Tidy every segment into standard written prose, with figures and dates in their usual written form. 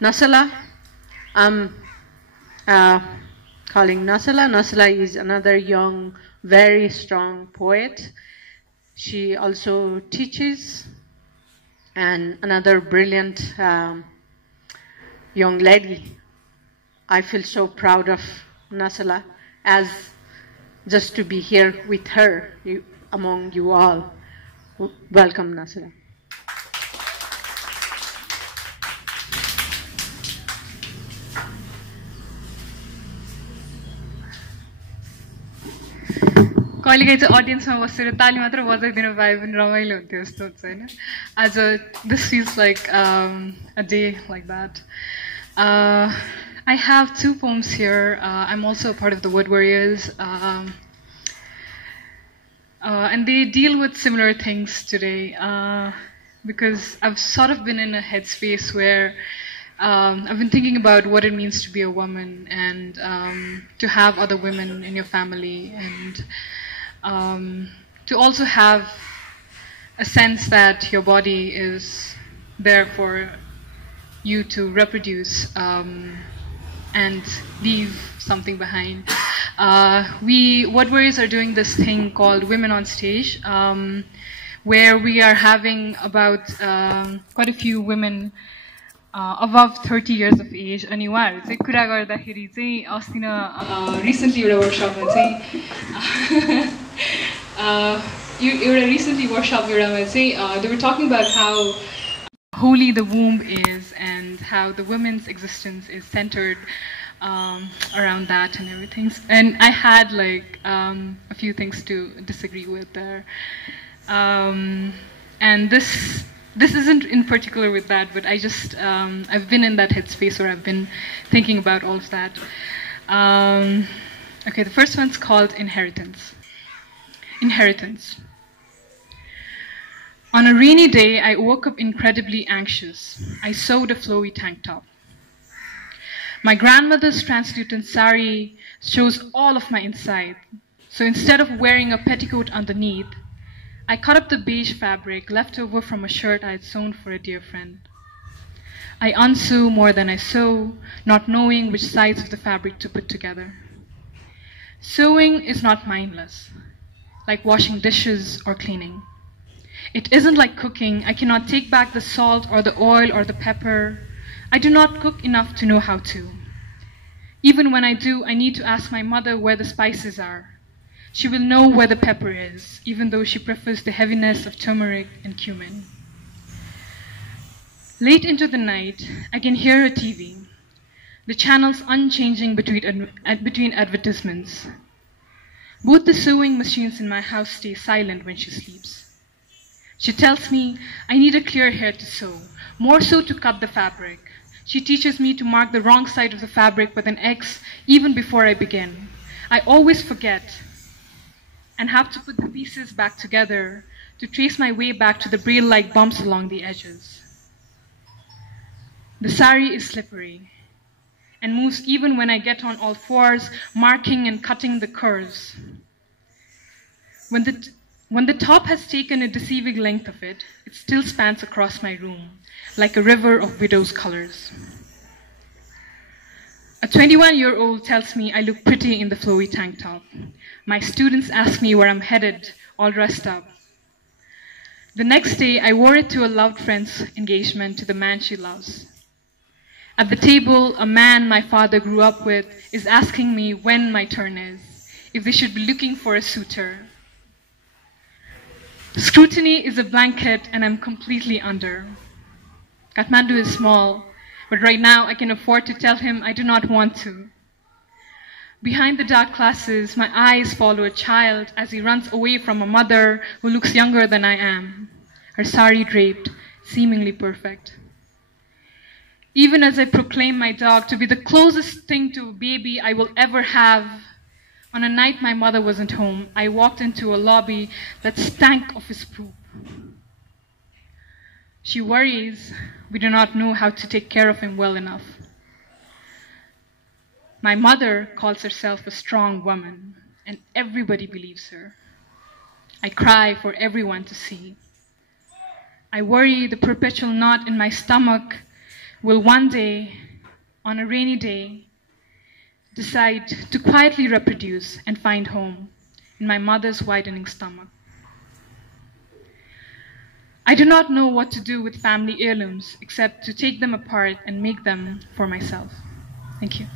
Nasala, I'm calling Nasala. Nasala is another young, very strong poet. She also teaches, and another brilliant young lady. I feel so proud of Nasala as just to be here with her among you all. Welcome, Nasala. कहिलेकाहीँ चाहिँ अडियन्समा बसेर ताली मात्र बजाइदिनु पाए पनि रमाइलो हुन्थ्यो जस्तो हुन्छ हैन आज this feels like a day like that. I have two poems here. I'm also a part of the Wood Warriors, and they deal with similar things today because I've sort of been in a headspace where I've been thinking about what it means to be a woman and to have other women in your family, and to also have a sense that your body is there for you to reproduce and leave something behind. We Wood Warriors are doing this thing called Women on Stage, where we are having about quite a few women above 30 years of age. अनि उहाँहरु चाहिँ कुरा गर्दाखेरि चाहिँ अस्ति न recently एउटा वर्कसपमा चाहिँ एउटा recently workshop एउटामा चाहिँ they were talking about how holy the womb is and how the woman's existence is centered around that and everything. And I had like a few things to disagree with there. And this isn't in particular with that, but I just, I've been in that headspace where I've been thinking about all of that. Okay, the first one's called Inheritance. Inheritance. On a rainy day, I woke up incredibly anxious. I sewed a flowy tank top. My grandmother's translucent sari shows all of my inside. So instead of wearing a petticoat underneath, I cut up the beige fabric left over from a shirt I had sewn for a dear friend. I unsew more than I sew, not knowing which sides of the fabric to put together. Sewing is not mindless, like washing dishes or cleaning. It isn't like cooking. I cannot take back the salt or the oil or the pepper. I do not cook enough to know how to. Even when I do, I need to ask my mother where the spices are. She will know where the pepper is, even though she prefers the heaviness of turmeric and cumin. Late into the night, I can hear her TV, the channels unchanging between advertisements. Both the sewing machines in my house stay silent when she sleeps. She tells me I need a clear hair to sew, more so to cut the fabric. She teaches me to mark the wrong side of the fabric with an X even before I begin. I always forget and have to put the pieces back together to trace my way back to the braille-like bumps along the edges. The sari is slippery and moves even when I get on all fours, marking and cutting the curves. When the top has taken a deceiving length of it, it still spans across my room, like a river of widow's colors. A 21-year-old tells me I look pretty in the flowy tank top. My students ask me where I'm headed, all dressed up. The next day, I wore it to a loved friend's engagement to the man she loves. At the table, a man my father grew up with is asking me when my turn is, if they should be looking for a suitor. Scrutiny is a blanket and I'm completely under. Kathmandu is small, but right now I can afford to tell him I do not want to. Behind the dark glasses, my eyes follow a child as he runs away from a mother who looks younger than I am, her sari draped, seemingly perfect. Even as I proclaim my dog to be the closest thing to a baby I will ever have, on a night my mother wasn't home, I walked into a lobby that stank of his poop. She worries we do not know how to take care of him well enough. My mother calls herself a strong woman, and everybody believes her. I cry for everyone to see. I worry the perpetual knot in my stomach will one day, on a rainy day, decide to quietly reproduce and find home in my mother's widening stomach. I do not know what to do with family heirlooms except to take them apart and make them for myself. Thank you.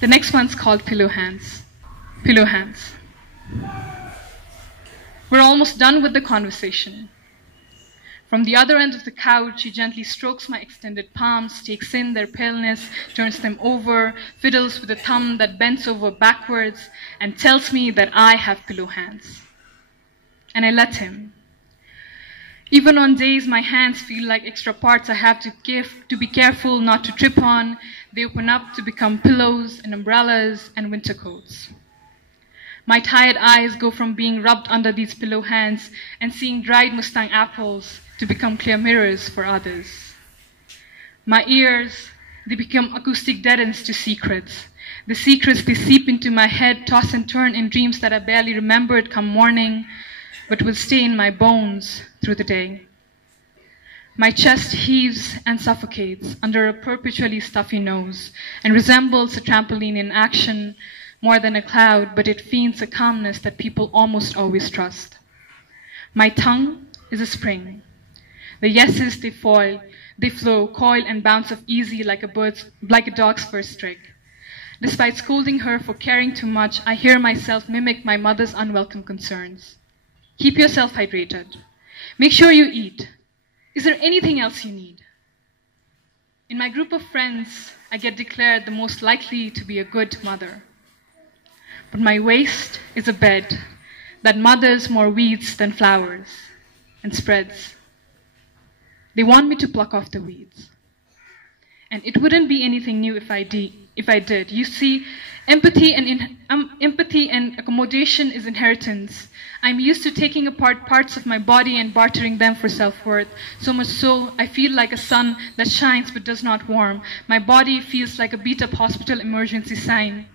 The next one's called Pillow Hands. Pillow Hands. We're almost done with the conversation. From the other end of the couch, she gently strokes my extended palms, takes in their paleness, turns them over, fiddles with a thumb that bends over backwards, and tells me that I have pillow hands. And I let him. Even on days my hands feel like extra parts I have to be careful not to trip on, they open up to become pillows and umbrellas and winter coats. My tired eyes go from being rubbed under these pillow hands and seeing dried Mustang apples to become clear mirrors for others. My ears, they become acoustic dead-ends to secrets. The secrets, they seep into my head, toss and turn in dreams that I barely remembered come morning, but will stay in my bones through the day. My chest heaves and suffocates under a perpetually stuffy nose and resembles a trampoline in action more than a cloud, but it feigns a calmness that people almost always trust. My tongue is a spring. The yeses, they flow, coil and bounce off easy like a dog's first trick. Despite scolding her for caring too much, I hear myself mimic my mother's unwelcome concerns. Keep yourself hydrated. Make sure you eat. Is there anything else you need? In my group of friends, I get declared the most likely to be a good mother. But my waist is a bed that mothers more weeds than flowers and spreads. They want me to pluck off the weeds. And it wouldn't be anything new if I did. You see, empathy and accommodation is inheritance. I'm used to taking apart parts of my body and bartering them for self-worth. So much so, I feel like a sun that shines but does not warm. My body feels like a beat-up hospital emergency sign.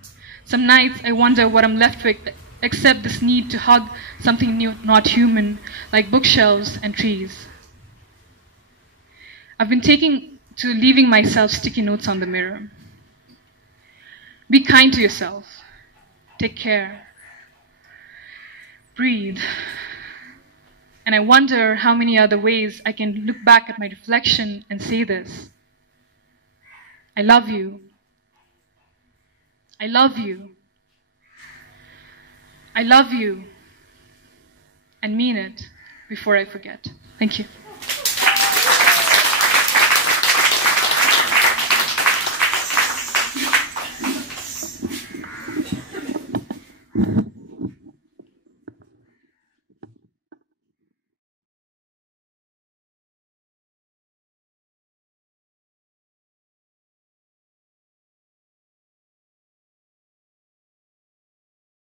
Some nights I wonder what I'm left with except this need to hug something new, not human, like bookshelves and trees. I've been taking to leaving myself sticky notes on the mirror. Be kind to yourself. Take care. Breathe. And I wonder how many other ways I can look back at my reflection and say this. I love you. I love you. I love you. And mean it before I forget. Thank you.